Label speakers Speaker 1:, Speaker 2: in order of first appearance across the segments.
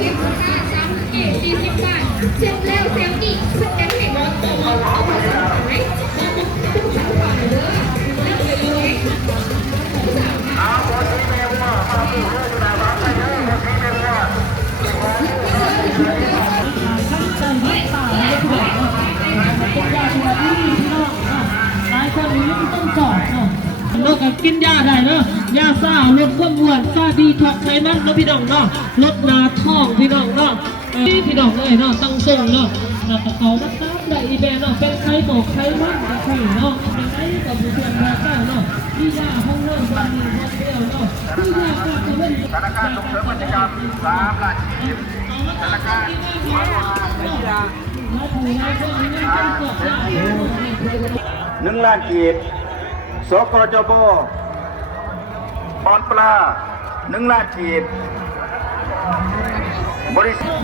Speaker 1: เรียกว่าสามเอ็ดสี่สิบบาทเซลแล้วเซลอีกสแกนให้บอลต่อมาเอามาสามไหมต้องสามบาทเลยแล้วไปเลยสาม
Speaker 2: หลายคนนี้ต้องจอดเนาะเลิกกับกินยาได้เนาะยาซ่าลดความอ้วนซ่าดีท็อกไขมันเนาะพี่น้องเนาะลดนาท้องพี่น้องเนาะพี่น้องเอ้ยเนาะตั้งทรงเนาะหน้าตะเขานักน้ำได้อีแบเนาะเป็นไข้บอกไข้มันกับไข้เนาะเป็นไข้กับผู้ชมราคาเนาะพี่ยาห้องเริ่มวันนี้วันเดียวเนาะพี่ยาก็จะเป็น
Speaker 3: ธนาคารส่งเสริมกิจกรรมสามล้านชีธนาคาร
Speaker 2: มาถูนายคนนี้ต้องจอดยา
Speaker 3: หนึ่งล้านกีบ สกจบปอนปลาหนึ่งล้านกีบบริษัท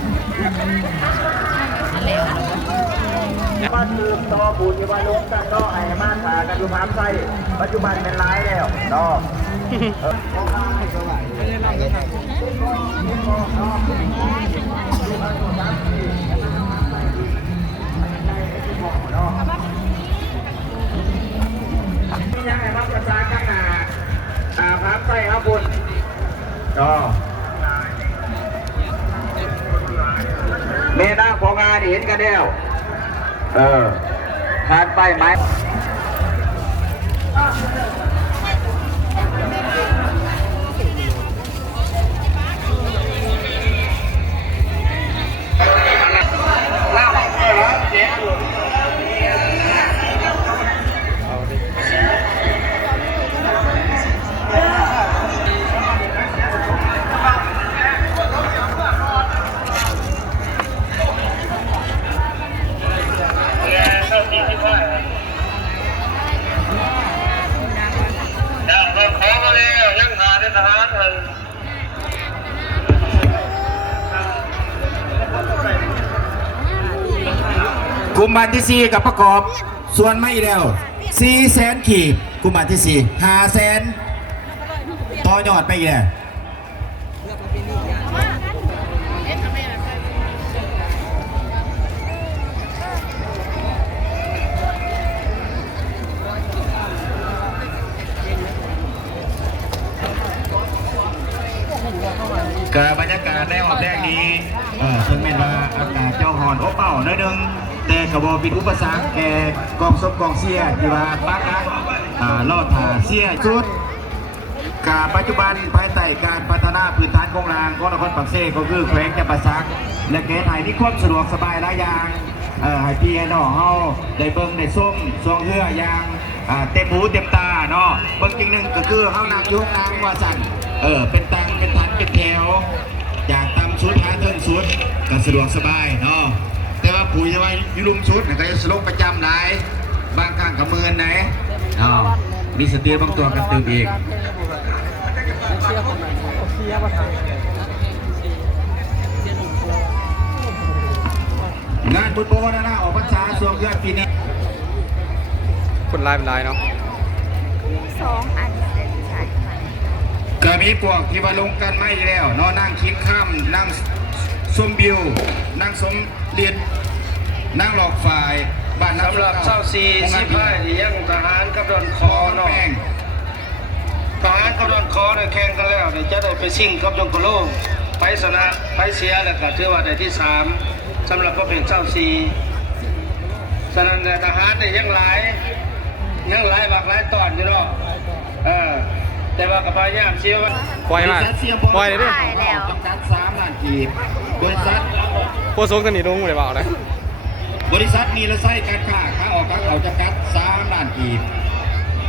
Speaker 3: มาตืมต่อบุญอยู่บ้านลงกันเนาะไอ้มาถากันอยู่ภาพไส้ปัจจุบันเป็นร้ายแล้วเนาะมี ยังไงบ้างภาษาข้างหน้าอ่าพับใส่ครับคุณก็เมนาของงานเห็นกันแล้วเออทานไปไหม กลุ่มบันที่สี่กับประกอบ ส่วนไม่แล้วสี่แสนขีดกลุ่มบันที่สี่ห้าแสนต่อยอดไปอีกแล้วกับบรรยากาศในออกแรกนี้เออถึงแม้ว่าอากาศเจ้าหอนอบเป่าหน้อยหนึง แต่กระบอกปิดอุปสรรคแก่กองซบกองเสียที่ว่าปักหลักอ่อดถาเสียสุดกาปัจจุบันภายใต้การพัฒนาพื้นฐานของรางของนครปักเซ่ก็คือแขวงจำปาสักและแก้ไขที่ความสะดวกสบายหลายอย่างเอ่อให้พี่น้องเฮาได้เบิ่งได้ส้มซองเฮืออย่างเต็มหูเต็มตาเนาะเบิ่งจริงหนึ่งก็คือเฮานั่งยู่ข้างว่าสั่นเออเป็นตังเป็นทันเป็นแถว อยากตำชุดหาเทิงชุดก็สะดวกสบายเนาะ ปุ๋ยจะว่าอยุลุมชุดเนี่ยก็จะสลบประจำหลายบางครั้งกับมือไหนเนาะมีสติบางตัวกันตื่นอีกงานบุญโบนานาออกพรรษาส่วงเดือนปีนี้
Speaker 4: คนลายเป็นลายเนาะ
Speaker 5: สองอันเด็ดใช่
Speaker 3: ก็มีพวกที่ว่าลงกันไม่แล้วเนาะนั่งคิดข้ามนั่งสมบิวนั่งสมเด็ดนั่ งหลอกฝ่ายบ้านนัก
Speaker 4: สำหรับเศร้าซีซีพายที่ยังทหารกับดอนค
Speaker 3: ค
Speaker 4: อ
Speaker 3: อ
Speaker 4: เนาะ
Speaker 3: แป้ง
Speaker 4: ทหารกับดอนคอเนี่ยแข่งกันแล้วเดี๋ยวจะได้ไปซิ่งกับยงกะโลไปชนะไปเสียแล้วก็ถือว่าได้ที่สามสำหรับก็เป็นเศร้าซีฉะนั้นเนี่ยทหารเนี่ยยังหลายยังหลายบากหลายตอนอยู่เนาะเออแต่ว่ากับพยายามเสียว่าปล่อยมา
Speaker 3: บริษัทเสียบ
Speaker 4: ปล่อยเลยดิ
Speaker 3: จำกัดสามล้านกีบบริษัท
Speaker 4: โคสูงตัวนี้ลงเลยเปล่านะ
Speaker 3: บริษัทมีละไส้การค้าค้าออกค้าเขาจำกัดสามล้านกีบ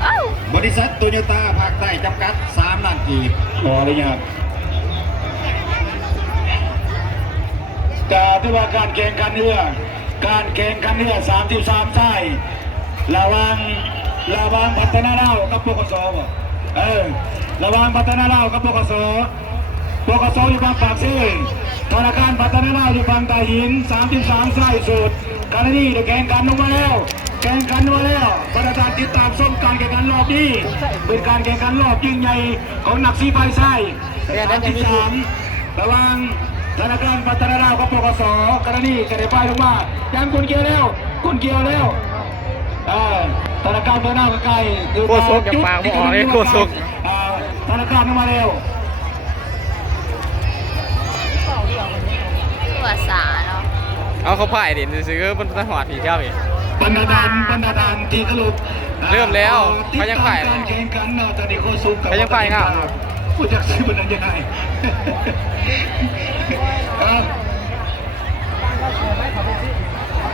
Speaker 5: เอ้า
Speaker 3: บริษัทโตโยต้าภาคใต้จำกัดสามล้านกีบพอหรือยังครับ
Speaker 6: กาที่ว่าการแข่งขันเรือ การแข่งขันเรือ33ไส้ระหวังระหวังพัฒนาเล่าวกับปกสบ่เออระหวังพัฒนาเล่าวกับปกสปกสอยู่บางปากซีธนาคารพัฒนาเล่าวอยู่บางตาหิน33ไส้สุด การนี้ได้แข่งขันลงมาแล้ว แข่งขันมาแล้วประธานติดตามส้มการแข่งขันรอบนี้ เป็นการแข่งขันรอบยิ่งใหญ่ของนักซีไฟไส้สามที่สามระหวังธนาคารพัฒนาดาวกับปกสกรณีกระเดป้ายลงมายังคุณเกียวแล้วคุณเกียวแล้วเออธนาคารเบอร์หน้าใกล้ๆคือ
Speaker 7: โคตรซุกอย่าปากบ่ออกเลยโคตรซุก
Speaker 6: เอ่อธนาคารเข้ามาเร็ว
Speaker 5: ตัวสาเนาะ
Speaker 7: เอาเขาพ่ายดิซื้อๆบนสถานที่เจ้าอีก
Speaker 6: บรรณาดานบรรณาดานที่กระลุก
Speaker 7: เริ่มแล้วเขายังฝ่าย
Speaker 6: ติดตมการแข่งขันเนาะตอนนี้โคตรซุกกับ
Speaker 7: เขายังฝ่ายครับ
Speaker 6: ผู้จักซื้อมันนั้นยังไงครับ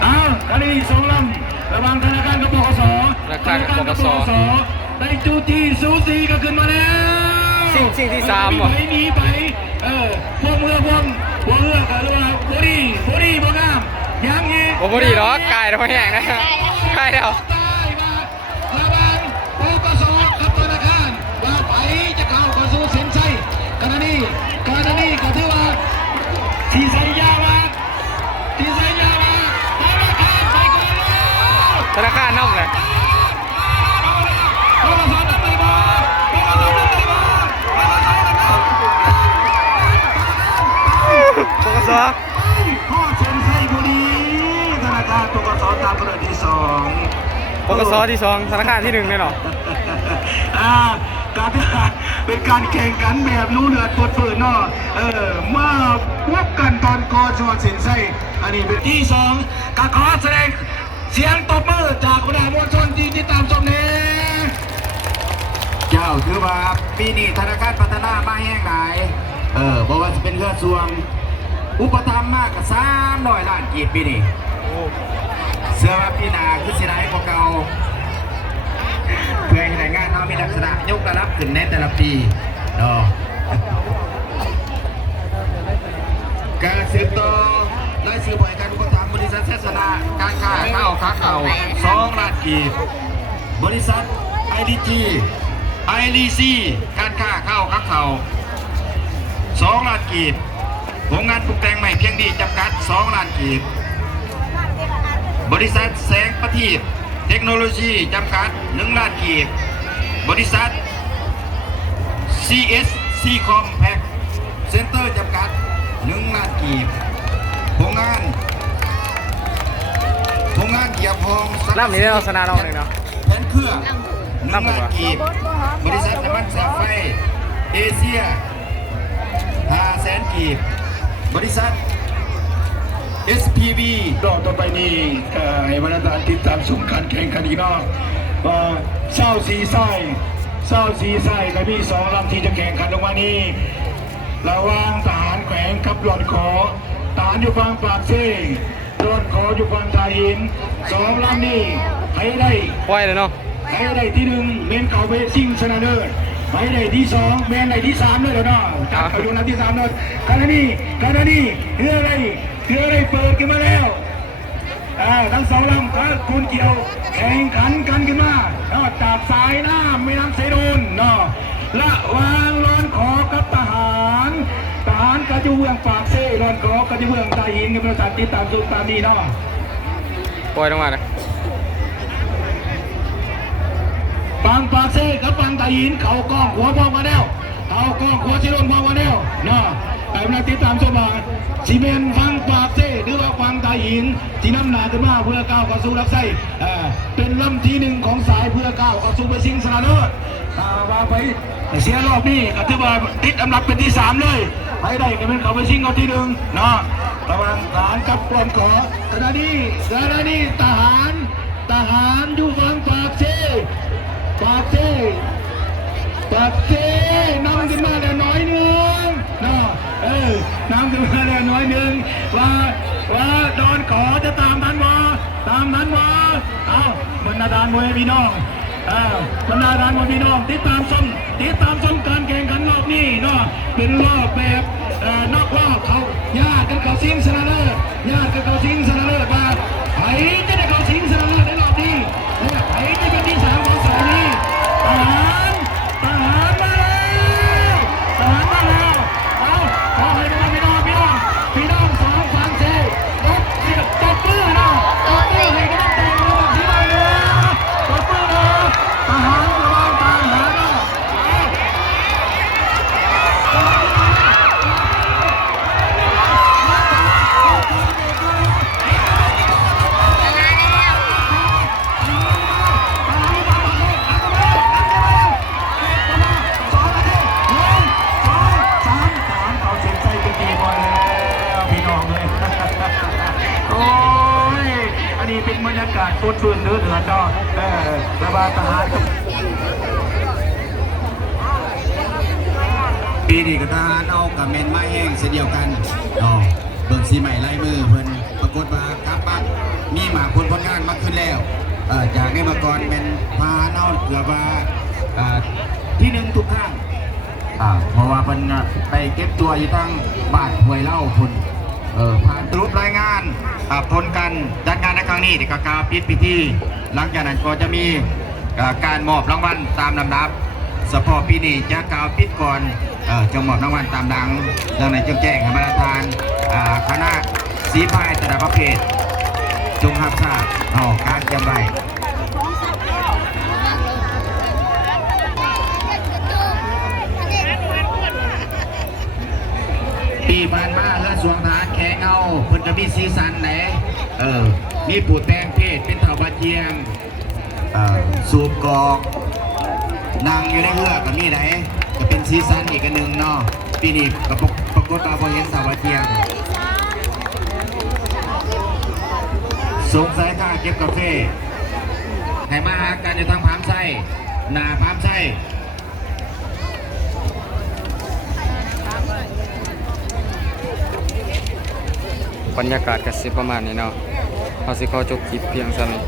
Speaker 6: อ้าวอันนี้สองลำระหว่างธนาคารกับปกส
Speaker 7: ธนาคารกับปกส
Speaker 6: ได้จูจีสูสีก็ขึ้นมาแล้ว
Speaker 7: สิ่งสิ่งที่สามเหรอ
Speaker 6: ไปหนีไปเออพวกเมื่อพวก พวกเมื่อกันหรือว่าโบดีโบดีโบงามยังอีก
Speaker 7: โอ้พอดีหรอกกายเราแห้งนะกายแล้ว
Speaker 6: ได้มาระว่างปกสกับธนาคารว่าไปจะเข้าเข้าสู่เส้นชัยขณะนี้ขณะนี้ก็ถือว่าทีใส่ยามาทีใส่ยามาธนาคารใส่ก่อนแล้ว
Speaker 7: ธนาคารน้ำเลย ปกส
Speaker 6: พ่อเส้นชัยพอดีธนาคารปกสตามกระดที่สอง
Speaker 7: ปกสที่สองธนาคารที่หนึ่งเลยเหรอ
Speaker 6: อ่าการเป็นการแข่งขันแบบรู้เลือดปวดฝืนเนาะเออมาพบกันตอนกอชวนสินไส้อันนี้เป็นที่สองก็ขอแสดงเสียงตบมือจากบรรดามวลชนที่ติดตามชมนี้
Speaker 3: เจ้าถือว่าปีนี้ธนาคารพัฒนามาแห้งหลายเออบอกว่าจะเป็นเรือส่วง อุปถัมมากกับสามร้อยล้านกีบปีนี้เสื้อว่าปีหนาคือสิได้กว่าเก่าเพื่อให้ได้งานเรามีลักษณะยกระดับขึ้นในแต่ละปีเนาะการสืบต่อรายชื่อบริการอุปถัมภ์บริษัทเทศนาการค้าข้าวค้าเข่าสองล้านกีบบริษัท IDG IDC การค้าข้าวค้าเข่าสองล้านกีบ โรงงานปลูกแต่งใหม่เพียงดีจำกัดสองล้านกีบบริษัทแสงประทีปเทคโนโลยีจำกัดหนึ่งล้านกีบบริษัท CSC Compact Center จำกัดหนึ่งล้านกีบโรงงานโรงงานเกียร์พองสัก
Speaker 7: ล่ำนี้ได้เราชนะเราเลยเนาะ
Speaker 3: แผนเครื่องหนึ่ง
Speaker 7: ลำ
Speaker 3: ล้าน
Speaker 7: เหรอ
Speaker 3: กีบบริษัทน้ำมันสาไฟเอเชียห้าแสนกีบ บริษัท SPV
Speaker 6: รอบต่อไปนี้เอ่อให้บรรดาติดตามชมการแข่งขันอีกเนาะว่าเศร้าสีไส้เศร้าสีไส้ก็มีสองลำที่จะแข่งขันลงมานี้ระหว่างทหารแขวงกับหลอดขอทหารอยู่ฝั่งปากเซ่หลอดขออยู่ฝั่งทาหินสองลำนี้ให้ได้
Speaker 7: ปล่อยเลยเนาะ
Speaker 6: ไปได้ที่หนึ่งเมนเขาไปซิ่งชนะเลิศ ไปได้ที่สองเมนได้ที่สามเลยเดี๋ยวนะจับไปดูนัดที่สามเลยกันนี่กันนี่เรืออะไรเรืออะไรเปิดขึ้นมาแล้วอ่าทั้งสองลำถ้าคุณเกี่ยวแข่งขันกันขึ้นมาเนาะจากสายน้ำไม่น้ำเสดนเนาะละวางร้อนขอกับทหารทหารกระจูเมืองปากเซ่ร้อนขอกระจูเมืองตาหินกับประสานติดตามสูงตามนี้เนาะ
Speaker 7: ปล่อยลงมาเลย
Speaker 6: ปังปากเซ่กับปังตาหินเขากล้องหัวพองมาแล้วเขากล้องหัวชิลนพองมาแล้วนะแต่เวลาติดตามชมมาซีเมนฟังปากเซ่หรือว่าฟังตาหินที่น้ำหนาขึ้นมาเพื่อก้าวเข้าสู่รักไส้เป็นลำที่หนึ่งของสายเพื่อก้าวเข้าสู่ไปสิงสนาเลิศถ้าว่าไปเสียรอบนี้ก็ถือว่าติดอันดับเป็นที่สามเลยไปได้ก็เป็นเขาไปสิงเอาที่หนึ่งเนาะระวังทหารกับกลมขอขณะนี้ขณะนี้ทหารทหารอยู่ฟังปา ปากเซ่ปากเซ่น้ำขึ้นมาแล้วน้อยหนึ่งนะเออน้ำขึ้นมาแล้วน้อยหนึ่งว่าว่าดอนขอจะตามทันวะตามทันวะเอาบรรดาลมวยพี่น้องเออบรรดาลมวยพี่น้องติดตามชมติดตามชมการแข่งขันรอบนี้เนาะเป็นรอบแบบเอ่อนอกรอบเขาญาติกันเขาซิงชนะเลิศญาติกันเขาซิงชนะเลิศมาใครจะได้เขา ปีนี้ก็ทหารเอากับ
Speaker 3: แมนไม้แห้งเสียเดียวกันอ๋อเบิ่งสีใหม่ไล่มือเพิ่นปรากฏว่ากลับบ้านมีหมาคนผลงานมาขึ้นแล้วเอ่อจากนี้มาก่อนแมนทหารเอาเกือบว่าอ่าที่หนึ่งทุกครั้งอ่าเพราะว่าเพิ่นไปเก็บตัวอยู่ทั้งบ้านห้วยเล่าคนเออผ่านรุปรายงานอาผลการจัดงานในครั้งนี้ที่กกาปิดพิธีหลังจากนั้นก็จะมีการมอบรางวัลตามลำดับสพปีนี้จะกล่าวปิดก่อน จะมอบรางวัลตามดังดังนั้นจงแจ้งให้บรรดาทานคณะสีพายต่ละประเภทจงรับทราบเอาการจำไรปีผ่านมาเฮือสวงทารแข่งเอาเพิ่นจะมีสีสันไหนเออ มีปูดแปลงเพศเป็นเถาบาเจียงสูบกอกนางอยู่ในเรือกับมีไหน ซีซันอีกอันหนึ่งเนาะปีนี้กับปรากฏว่าพอเห็นสาวาเทียงสงสัยค่าเก็บกาแฟให้มาหากันอยู่ทางพามไส้หนาพามไส้
Speaker 7: บรรยากาศกสิประมาณนี้เนาะเอาสิขอจบคลิปเพียงเท่านี้